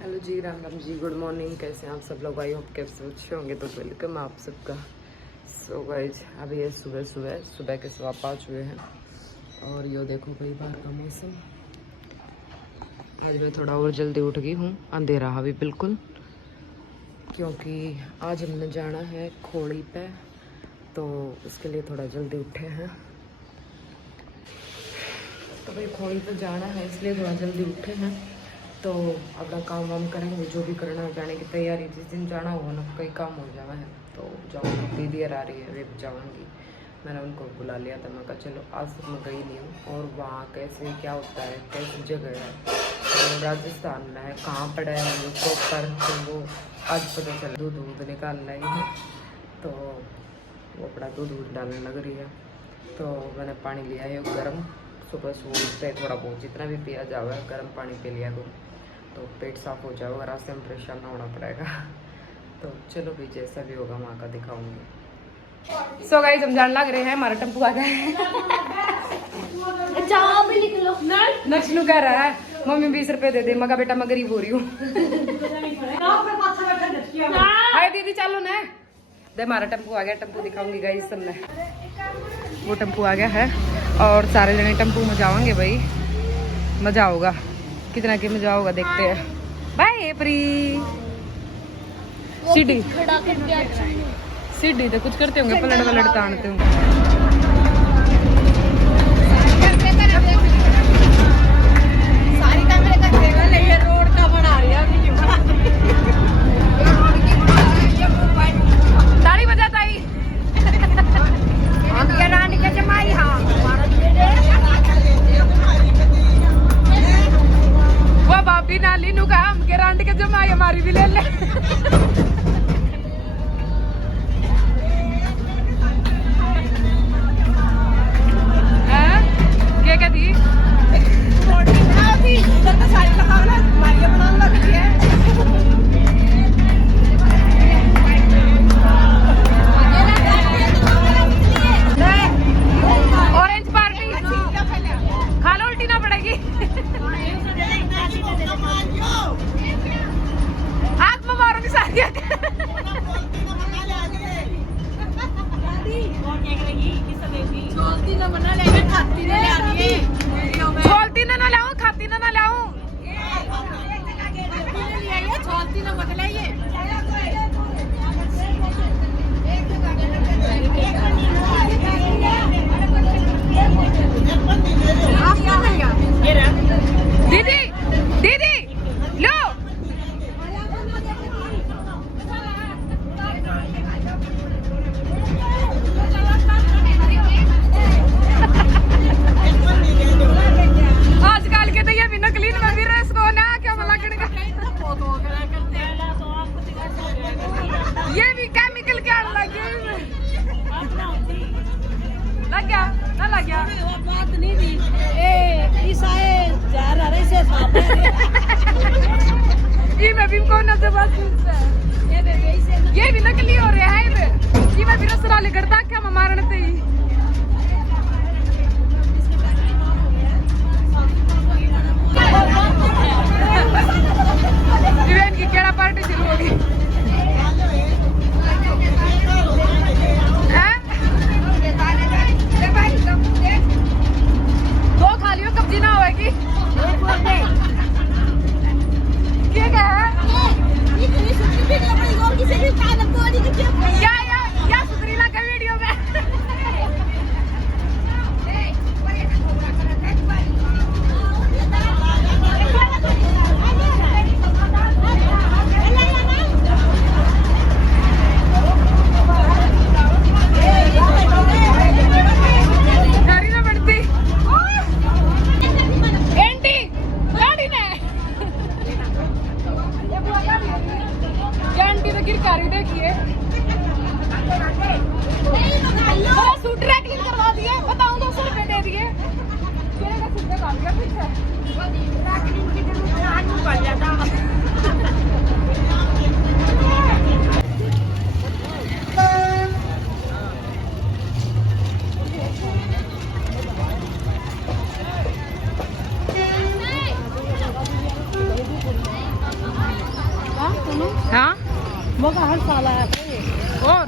Hello जी, Ram Ram ji, good morning. कैसे हैं आप सब लोग? आई होप कैसे अच्छे होंगे। तो वेलकम आप सबका। सो गाइज, अभी ये सुबह के 5:15 हुए हैं और ये देखो कई बार का मौसम। आज मैं थोड़ा और जल्दी उठ गई हूँ, अंधेरा अभी बिल्कुल, क्योंकि आज हमने जाना है खोड़ी पे, तो उसके लिए थोड़ा जल्दी उठे हैं। तो भाई खोड़ी पे जाना है इसलिए थोड़ा जल्दी उठे हैं। तो अपना काम वाम करेंगे, जो भी करना है, जाने की तैयारी। जिस दिन जाना होगा ना, कई काम हो जावा है तो जाऊँगी। दीदी आ रही है, वे भी जाऊँगी। मैंने उनको बुला लिया था, मैं कहा चलो। आज तक मैं गई नहीं हूँ और वहाँ कैसे क्या होता है, कैसी जगह है, तो राजस्थान में है, कहाँ पड़ा है हम लोग को पर, तो वो आज पता चला। दूध निकालना ही है, तो वो अपना दूध डालने लग रही है। तो मैंने पानी लिया है गर्म। सुबह उठते थोड़ा बहुत जितना भी पिया जाओ, गर्म पानी पी लिया करो तो पेट साफ हो जाएगा, रास्ते में परेशान ना होना पड़ेगा। तो चलो भी, जैसा भी होगा वहाँ का दिखाऊंगी। सो गाइस, हम जान लग रहे हैं, हमारा टेम्पो आ गया है। नक्शनू कह रहा है मम्मी 20 रुपए दे दे। मगा बेटा मैं गरीब हो रही हूँ। हाय दीदी चलो ना, दे हमारा टेम्पो आ गया। टेम्पो दिखाऊंगी गाइस सबने। वो टेम्पो आ गया है और सारे जने टेम्पो में जाओगे भाई, मजा होगा। कितना की मजा होगा देखते हैं। By pre. सीढ़ी तो कुछ करते होंगे, पलट तानते होंगे। सारी कैमरे का केवल ये रोड का बना रही है, अभी नहीं बना रही। ताली बजा ताई। हम क्या रानी का जमाई। हाँ वो भाभी नाली नु कहा हम के रांड के जमाई हमारी भी ले ले। क्या थी इधर तो सारी लगाना मारिया बनाने लग गई है। ऑरेंज पार्टी खा लो, उल्टी ना पड़ेगी। आग में मारोगी सारी। छोलती ना बना लेंगे, खाती ना ले आनी है। छोलती ना लाऊं, खाती ना लाऊं। छोलती ना मत लाइए। दीदी दीदी लो। आजकल के तो ये भी नकली में भी रस को ना क्या लगने का, ये भी केमिकल क्या लग गया। लग गया ना लग गया। बात नहीं थी ए ईसाए जा रहे से साफ ये मैं भी कौन से बात सुनता है। ये भी नकली हो रहा है। ये मैं भी रसरा ले करता क्या मैं मारने ते ही। इवेंट की केड़ा पार्टी शुरू होगी। दो खा लियो, कब्जी ना होएगी। क्या है या सुधरीला का वीडियो में। देखिए सूट ड्राई क्लीन करवा दिए, बताऊं 200 रुपए दे दिए। सुनो हाँ वो का हर साल आया था ये। और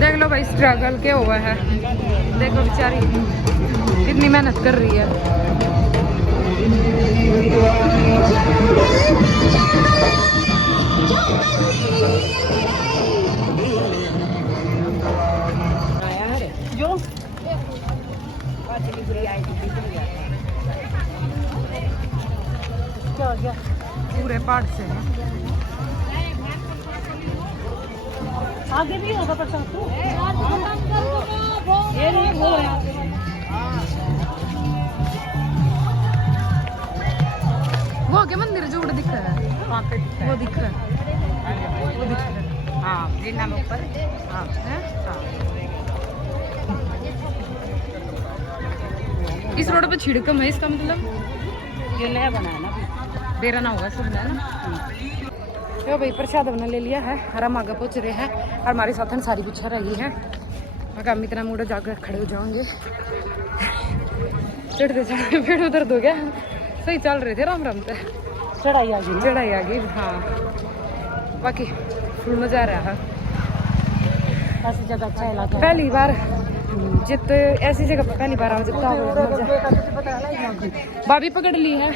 देख लो भाई स्ट्रगल क्या हुआ है, देखो बेचारी कितनी मेहनत कर रही है। जो क्या क्या पूरे पहाड़ से है। आगे भी होगा पर साथ ये नहीं वो है वो आगे मंदिर जो दिख रहा है, वहाँ पे दिखता वो दिख रहा है, वो दिख रहा है। हाँ ये नाम ऊपर हाँ है? हाँ। इस रोड पे छिड़कम है, इसका मतलब ये नया बना है ना देरा ना होगा सब है ना। यो भाई प्रसाद बना ले लिया है और हम आगे पहुँच रहे हैं और हमारे साथ में सारी पीछे रही है। अगर हम इतना मुड़ा जाकर खड़े हो जाएंगे, चढ़ते चढ़ते पेड़ उधर हो गया। सही चल रहे थे राम राम से, चढ़ाई आ गई चढ़ाई आ गई। हाँ बाकी फुल मजा आ रहा है। ऐसी जगह अच्छा इलाका है। पहली बार जित ऐसी जगह पर पहली बार आओ जितना भाभी पकड़ ली है।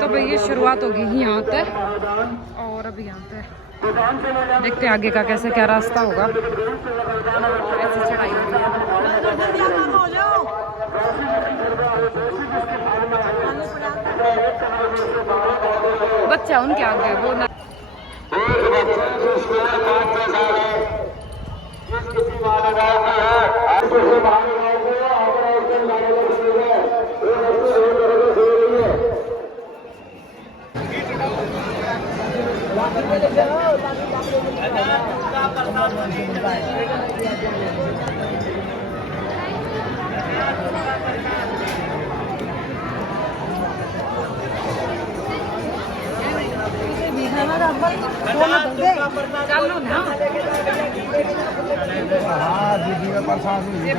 तो भाई ये शुरुआत होगी ही यहाँ पे और अभी यहाँ पे देखते हैं आगे का कैसे क्या रास्ता होगा। ऐसी चढ़ाई होगी। बच्चा उनके आगे वो ना चलो ना दीदी का प्रसाद दीदी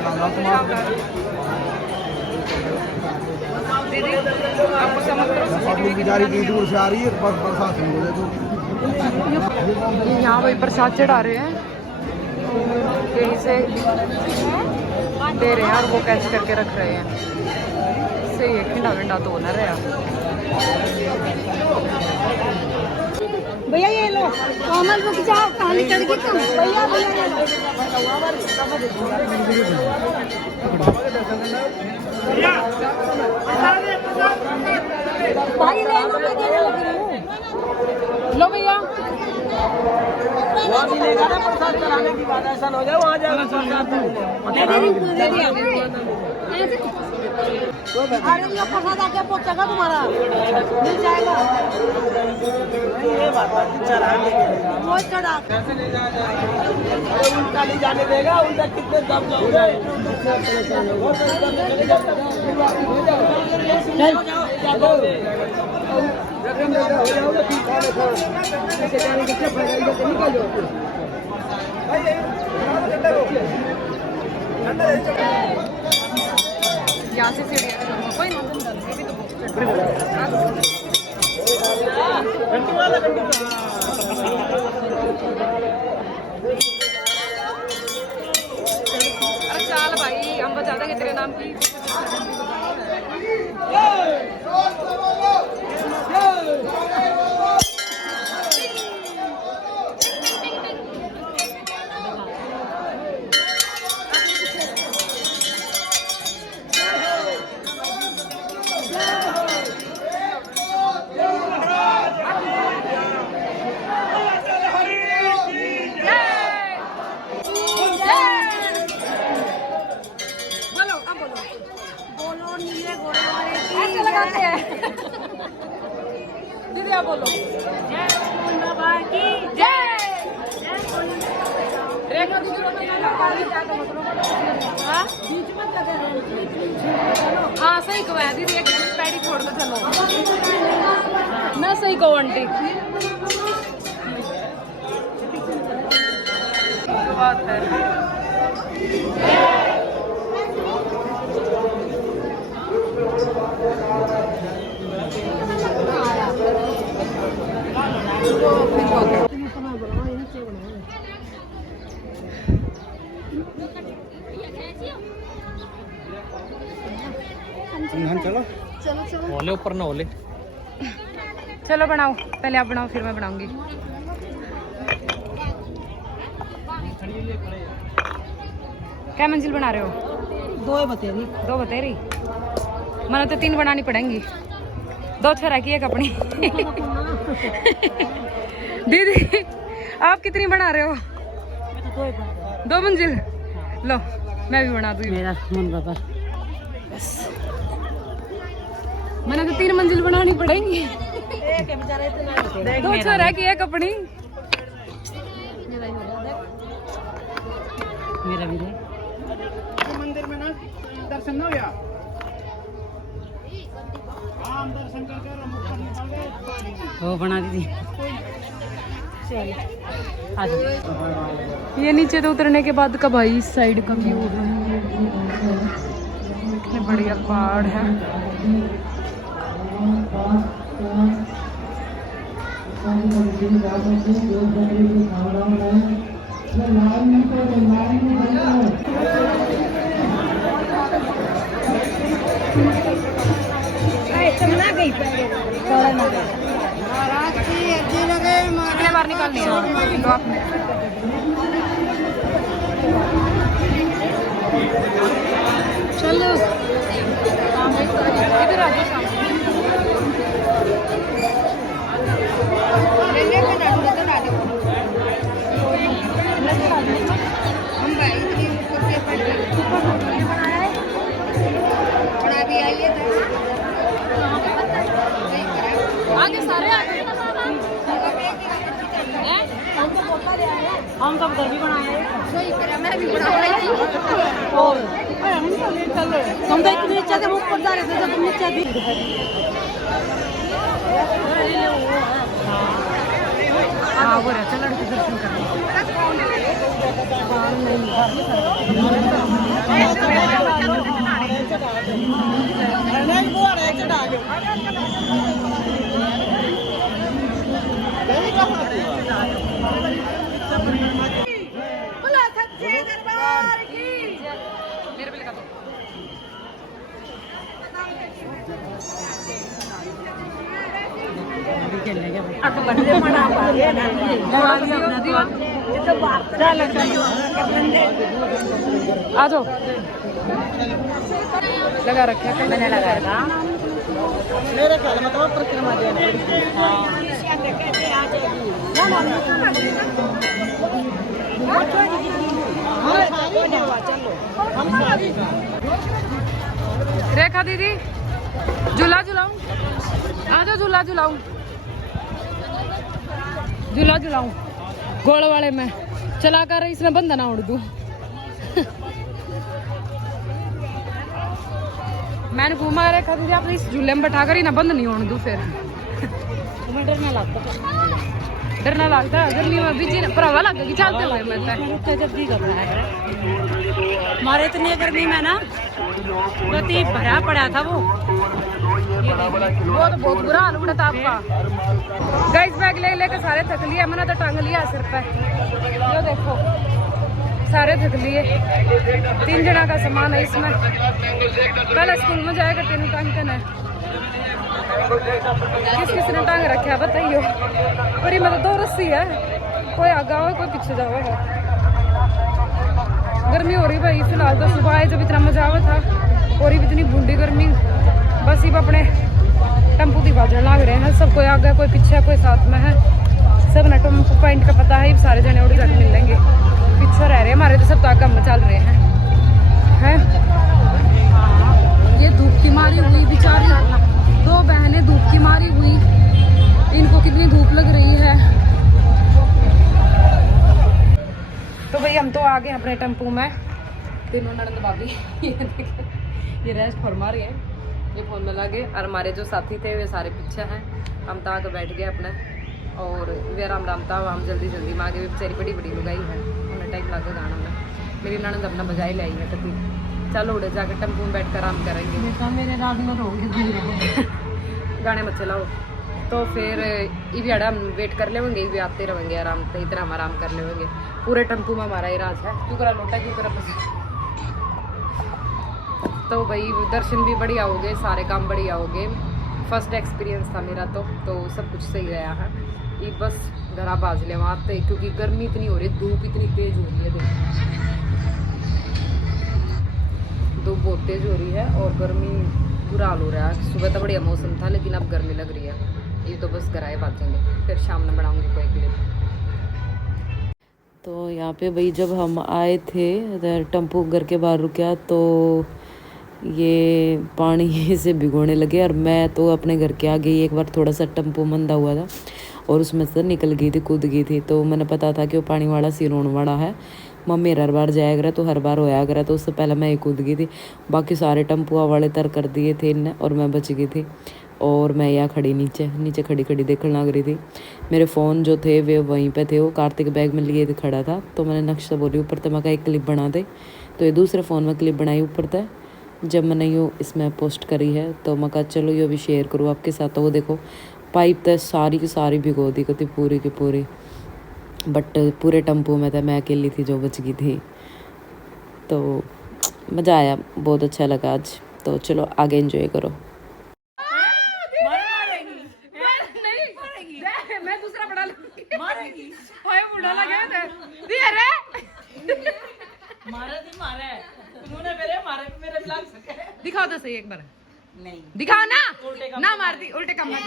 आपको समझ करो बेचारी की दूर से आ रही है, बस प्रसाद मिले तो यहाँ वही प्रसाद चढ़ा रहे हैं, यहीं से दे रहे हैं और वो कैच करके रख रहे हैं। इससे ये खिंडा विंडा तो ना रहा। भैया ये लो कमल रुक जाओ, कहानी चढ़ गई तुम भैया भैया ये लो भाई ले लो मैं देने लगी हूँ। लो भैया वहाँ मिलेगा ना प्रसाद चढ़ाने की बात, ऐसा हो जाए वहाँ जाकर प्रसाद दे दिया अरे ये प्रसाद आके पहुंचेगा तुम्हारा, मिल जाएगा। ये बात चढ़ाने वो चढ़ा उल्टा नहीं जाने देगा, उल्टा कितने दम जाओगे। यहाँ से सीढ़ियाँ कोई अरे चाल भाई हम बता देंगे तेरे नाम की। दीदी आप बोलो हाँ सही कहो है दीदी, एक पैडी छोड़ दो चलो। मैं सही कहूँ आंटी बात है। चलो चलो चलो ओले ऊपर ना ओले। चलो बनाओ, पहले आप बनाओ फिर मैं बनाऊंगी। क्या मंजिल बना रहे हो? 2 बतेरी 2 बतेरी। मैंने तो 3 बनानी पड़ेंगी, 2 छोरा की एक अपनी। दीदी आप कितनी बना रहे हो? 2 मंजिल। लो मैं भी बना दूँ। मेरा मन बाबा मैंने तो 3 मंजिल बनानी पड़ेंगी, एक है बेचारा इतना 2 छोरा की एक अपनी। मेरा भी मंदिर में ना दर्शन हो गया। दर्शन करके वो बना दी थी। आ जाओ। ये नीचे तो उतरने के बाद का भाई इस साइड का व्यू है, कितने बढ़िया पहाड़ है। कितने बार निकालनी है तो आपने? चलो इधर आ जाओ आगे सारे आगे। हम तो घर भी बनाए मैं भी बनाऊंगी। और हम तो इतने नीचे से ऊपर जा रहे थे जब नीचे भी हाँ वो रहता लड़के दर्शन करने। मेरे पे लगा दो। आ जाओ लगा रखे हैं, मैंने लगाया था। मेरे ख्याल में तो परिक्रमा देना रेखा दीदी झूला झुलाऊं, आ जाओ झूला झुलाऊं, झूला झुलाऊं गोल वाले में चला कर इसमें बंद ना उड़ दूं। मैंने घूमा रेखा दीदी आप इस झूले में बैठा कर ही ना बंद नहीं होने दूं। फिर तुम्हें डर ना लगता? डर ना लगता गर्मी में भी भरावा लगेगी चलते हुए मैं तो जब भी घबरा है हमारे इतनी गर्मी में ना गति भरा पड़ा था वो बहुत बुरा हाल उड़ा था आपका। गाइस बैग ले लेकर सारे थक लिए, मैंने तो टांग लिया सिर पे। यो देखो सारे थक लिए, 3 जना का सामान है इसमें। कल स्कूल में जाएगा 3 टांग है। किस किस ने टांग रखा बताइयो। पर ये मतलब 2 रस्सी है, कोई आगे हो कोई पीछे जाओगा। गर्मी हो रही भाई फिलहाल तो। सुबह जब इतना मजा आवा था और इतनी बूंदी गर्मी, बस ही अपने टेम्पू की बाजन लाग रहे हैं। सब कोई आगे कोई पीछे कोई साथ में है। सब ने टेम्पू पॉइंट का पता है, सारे जने उड़ जाके मिल लेंगे। पीछे रह रहे हमारे तो सब तो आगे चल रहे हैं। ये धूप की मारी हुई बेचारी 2 बहनें धूप की मारी हुई, इनको कितनी धूप लग रही है। तो भाई हम तो आ गए अपने टेम्पू में, तीनों ननद भाभी। ये देखो ये रेस्ट फरमा रही है, ये फोन में लगे। और हमारे जो साथी थे वे सारे पीछे हैं। हम तो आके बैठ गए अपने और वे राम राम था। हम जल्दी जल्दी में आगे, बेचारी बड़ी बड़ी लुगाई है, उन्हें टाइम लगे गाना में। मेरी ननद अपना बजाई लाई है कभी। चलो उड़े जाके टेम्पू में बैठ कर आराम करेंगे। मेरे रात में रहोगे गाने मत चलाओ तो फिर ये भी हम वेट कर लेंगे, ये भी आते रहेंगे आराम से। इतना हम आराम कर लेंगे। पूरे टेम्पू में हमारा ही राज है। क्यों करा लोटा क्यों करा पसंद तो भाई दर्शन भी बढ़िया हो गए, सारे काम बढ़िया हो गए। फर्स्ट एक्सपीरियंस था मेरा तो सब कुछ सही गया है। ये बस घर बाज ले वहाँ पे, क्योंकि गर्मी इतनी हो रही है, धूप इतनी तेज हो रही है, धूप बहुत तेज हो रही है और गर्मी बुरा हाल हो रहा है। सुबह तो बढ़िया मौसम था लेकिन अब गर्मी लग रही है। ये तो बस घराए बाजेंगे, फिर शाम में बनाऊंगी कोई क्लिप। तो यहाँ पे भाई जब हम आए थे इधर टेम्पो घर के बाहर रुका तो ये पानी से भिगोने लगे और मैं तो अपने घर के आगे ही एक बार थोड़ा सा टेम्पो मंदा हुआ था और उसमें से निकल गई थी, कूद गई थी। तो मैंने पता था कि वो पानी वाला सिरोन वाला है, मम्मी हर बार जाया करा तो हर बार होया करा, तो उससे पहले मैं ही कूद गई थी। बाकी सारे टेम्पुआ वाले तर कर दिए थे इनने और मैं बच गई थी। और मैं यहाँ खड़ी नीचे खड़ी देखने लग रही थी। मेरे फ़ोन जो थे वे वहीं पे थे, वो कार्तिक बैग में लिए थे खड़ा था। तो मैंने नक्शा बोली ऊपर तक मैं कहा एक क्लिप बना दे, तो ये दूसरे फ़ोन में क्लिप बनाई ऊपर तक। जब मैंने यूँ इसमें पोस्ट करी है तो मैं कहा चलो ये भी शेयर करूँ आपके साथ। तो वो देखो पाइप तो सारी की सारी भिगो दी थी पूरी की पूरी, बट पूरे टेम्पो में था मैं अकेली थी जो बच गई थी। तो मज़ा आया, बहुत अच्छा लगा आज। तो चलो आगे एंजॉय करो। मैं दूसरा बड़ा लूंगी, बुढ़ा लगे दिखाओ तो सही एक बार। नहीं दिखाओ ना मार दी, उल्टे काम मत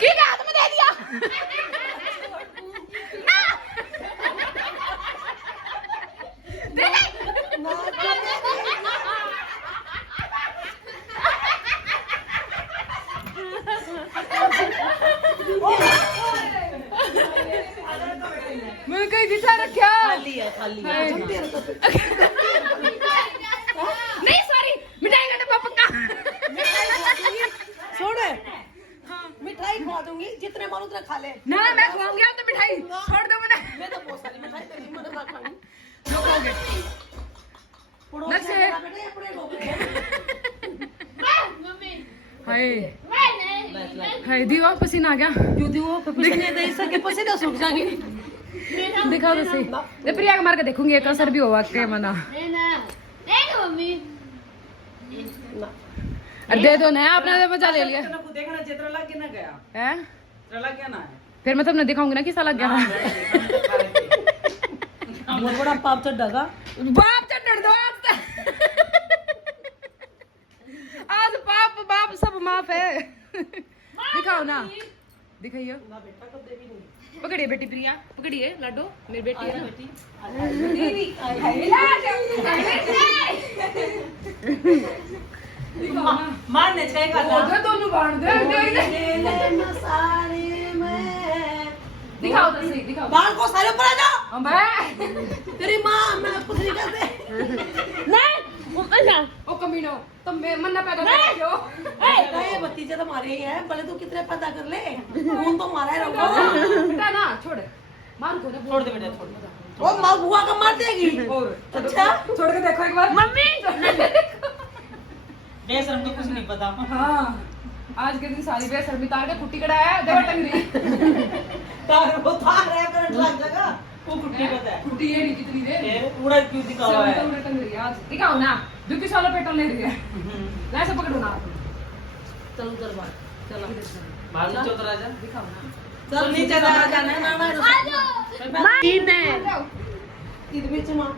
ठीक है, हाथ में दे दिया मैंने कहीं दिशा रखा खाली है नहीं सॉरी, मिठाई का डब्बा पक्का छोड़ मिठाई खवा दूंगी, जितने मानो उतना खा ले ना। मैं खवाऊंगी आप तो मिठाई छोड़ दो। मैं तो बहुत सारी मिठाई तेरी मदद ना खाऊंगी। जो खाओगे हाय दीवा पसीना आ गया, पसीना सूख जाएंगे। दिखाओ तो सही। दे प्रिया के मार के देखूंगी एक असर भी होगा के मना। अरे दे दो ना, आपने मजा ले लिया। देखना चित्र लग के ना गया है, लग गया ना फिर मैं तुमने दिखाऊंगी ना किसा लग गया। बहुत बड़ा पाप चढ़ डगा, बाप चढ़ दो आज बाप सब माफ है। दिखाओ ना, दिखाइए। पकड़िए बेटी प्रिया, पकड़िए लाडो, मेरी बेटी है बेटी। मारने चाहिए दोनों बांध दे। दिखाओ तो सही, दिखाओ। बाल को सारे ऊपर आ जाओ। मैं तेरी माँ मैं कुछ नहीं करते। नहीं ओ कमीनो, तुम मन्ना पैदा कर रहे हो। ये भतीजे तो मारे ही है, भले तू कितने पैदा कर ले, खून तो मारा है रंगो। बेटा ना छोड़, मार को ना छोड़ दे बेटा, छोड़ दे। वो माँ बुआ का मार देगी। और अच्छा छोड़ के देखो एक बार। मम्मी बेशरम को कुछ नहीं पता। हाँ आज के दिन सारी बेशर्मी तार के कुट्टी कढ़ाया देवा टंगरी। तार वो तार है, करंट लग जाएगा। वो कुट्टी पता है, कुट्टी ये नहीं कितनी देर ये पूरा क्यों दिखा हुआ है। सब टंगरी आज दिखाओ ना, दुखी साला पेट्रोल ले रही है। मैं से पकड़ो ना, चल उधर बाहर, चलो बाहर नीचे उतर आ जा। दिखाओ ना, चल नीचे आ जाना है ना ना। आ जाओ तीन है तीन बीच मां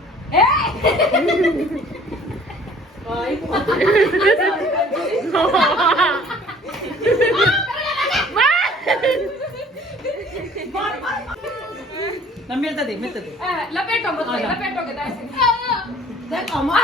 ना मिलता दे लपेटो मत, लपेटो के ऐसे देख अम्मा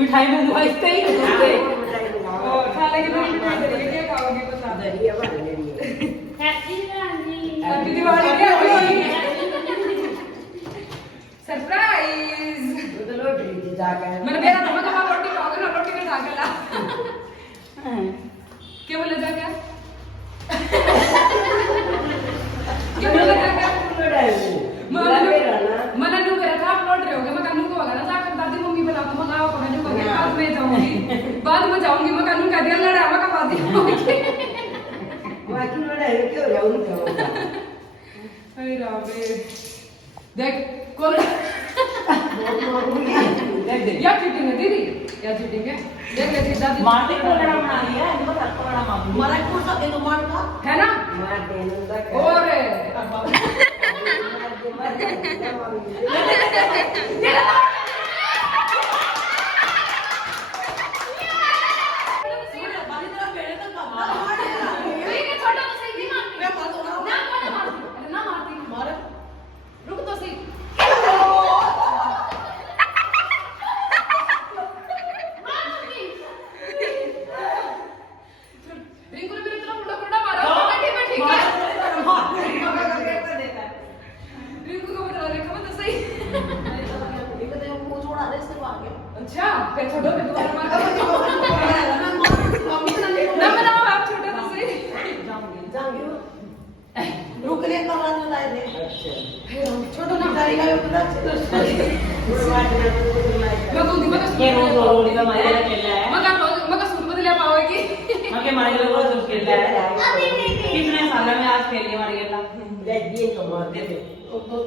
मिठाई में इतना ही खा लेंगे मिठाई देंगे, क्या खाओगे बता दे। हैप्पी दिवाली क्या हुई सरप्राइज। मैंने मेरा तो मैं रोटी खाओगे ना, रोटी में खा के ला। क्या बोला था क्या? क्या बोला था क्या? मैंने न्यू करा था, आप लौट रहे होगे, मैं कानू को होगा ना जाकर दादी मम्मी बना तो मंगाओ को मैं न्यू करके बाद में जाऊंगी, बाद में जाऊंगी, मैं कानू कह दिया लड़ा मैं कब आती होगी। बाकी लड़ाई क्यों जाऊं तो अरे राबे देख कौन या चीटिंग है दीदी, या चीटिंग है देख ले दादी मारते को लड़ा बना लिया, इनको सबको बड़ा मार मारा को सब इन मार का है ना। मार देने का और अच्छा फिर छोड़ो फिर दोबारा मार ना बनाओ आप छोटे तो सही जाऊंगी रुकने का बात बताए थे छोड़ो ना गाड़ी का उधर मैं दूंगी मैं ये रोज रोज का मारे खेला है मैं सूट बदले पाओगी मगे मारे रोज रोज खेलता है कितने साल में आज खेल लिया मारे गेला ये तो मार दे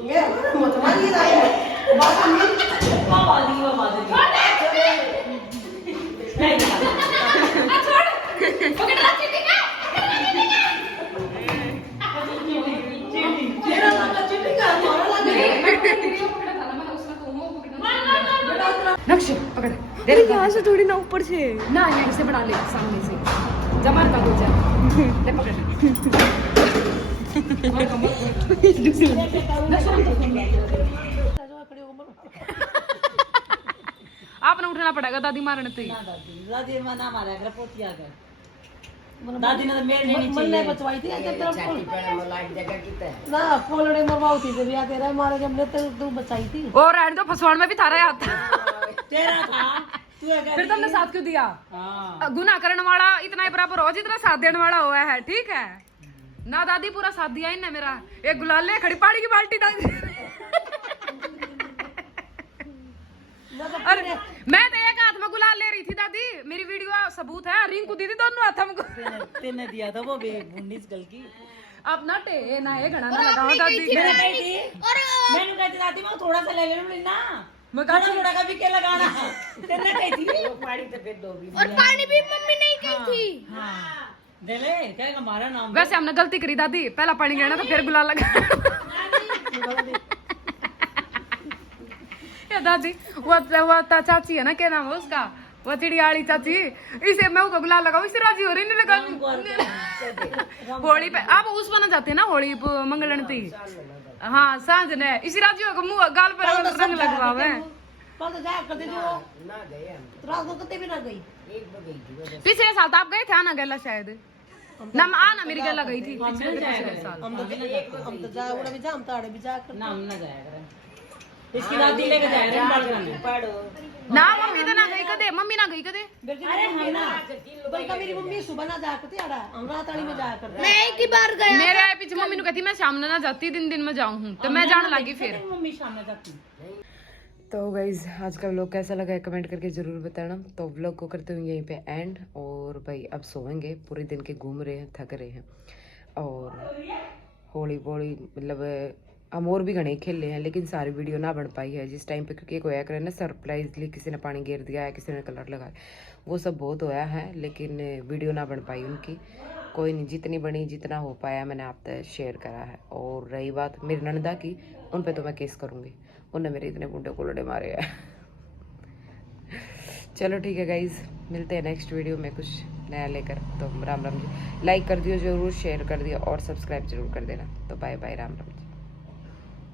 मेरा मत मारिए ना बात नहीं बाबा दी नहीं छोड़ पकड़ ला चीटिंग है तेरा लगा चिट्ठी का मारा लगे नक्शे पकड़ दे यहाँ से थोड़ी ना ऊपर से ना यहाँ से बढ़ा ले सामने से जमा कर दो ले पकड़ आपने उठना पड़ेगा दादी मारने तो दादी मना मारा कर पोतिया कर दादी ने मेरे नहीं चाहिए बचवाई थी जब तरफ लाइट जगह कितना है ना पोलड़े मरवाती थी बिया तेरा मारे जब ने तू बचाई थी और रहने दो फसवाड़ में भी थारा हाथ तेरा था तू फिर तुमने साथ क्यों दिया? हां गुनाह करने वाला इतना ही बराबर हो जितना साथ देने वाला हुआ है, ठीक है ना। दादी पूरा साथ दिया इनने मेरा, एक गुलाल ले खड़ी पानी की बाल्टी डाल अरे मैं तो एक हाथ में गुलाल ले रही थी दादी, मेरी वीडियो सबूत है, रिंकू दीदी दोनों हाथ में तेने दिया था वो बुंडीस गल की अब ना टे ना ये घड़ा ना लगाओ दादी मैंने कही थी मैंने कहती दादी मैं थोड़ा सा ले ले ना मैं थोड़ा थोड़ा का भी क्या लगाना तेने कही थी पानी तो फिर दो भी और पानी भी मम्मी नहीं कही थी। हां दे ले क्या हमारा नाम वैसे हमने गलती करी दादी, पहला पानी गिरना तो फिर गुलाल लगा या दादी वो चाची है ना, क्या नाम है उसका, वो चिड़ियाली चाची, इसे मैं उसको गुलाल लगाऊं इसे राजी हो रही नहीं लगा होली पे आप उस बना जाते हैं ना, होली मंगलन पे हाँ सांझ ने इसी राजी होगा मुंह गाल पर रंग लगवावे कल तो जा कर दे जो ना गए हम रात को कते भी ना गई एक बगई थी पिछले साल तो आप गए थे ना गला शायद ना आना मेरी गला गई थी पिछले साल हम तो जा उड़ा भी जा हम ताड़े भी जा कर नाम ना जाया कर इसकी दादी लेके जाए रे बाल करने पढ़ो ना मम्मी तो ना गई कदे, मम्मी ना गई कदे अरे हम ना बल्कि मेरी मम्मी सुबह ना जा करती आड़ा हम रात आड़ी में जाया करते मैं एक ही बार गया मेरे आए पीछे मम्मी ने कहती मैं शाम ना जाती दिन में जाऊं हूं तो मैं जाने लगी फिर। मम्मी शाम में जाती। तो गाइज आज का व्लॉग कैसा लगा है कमेंट करके जरूर बताना। तो व्लॉग को करते हुए यहीं पे एंड, और भाई अब सोएंगे, पूरे दिन के घूम रहे हैं, थक रहे हैं, और होली बोली मतलब हम और भी घने खेले हैं, लेकिन सारी वीडियो ना बन पाई है जिस टाइम पे, क्योंकि एक होया करे ना सरप्राइजली किसी ने पानी गिर दिया है, किसी ने कलर लगाया, वो सब बहुत होया है, लेकिन वीडियो ना बन पाई उनकी। कोई नहीं, जितनी बनी जितना हो पाया मैंने आप तक शेयर करा है। और रही बात मेरी ननदा की, उन पे तो मैं केस करूँगी, उनने मेरे इतने बुढ़े कोलड़े मारे हैं। चलो ठीक है गाइज, मिलते हैं नेक्स्ट वीडियो में कुछ नया लेकर। तो राम राम जी, लाइक कर दियो जरूर, शेयर कर दियो और सब्सक्राइब जरूर कर देना। तो बाय बाय, राम राम जी।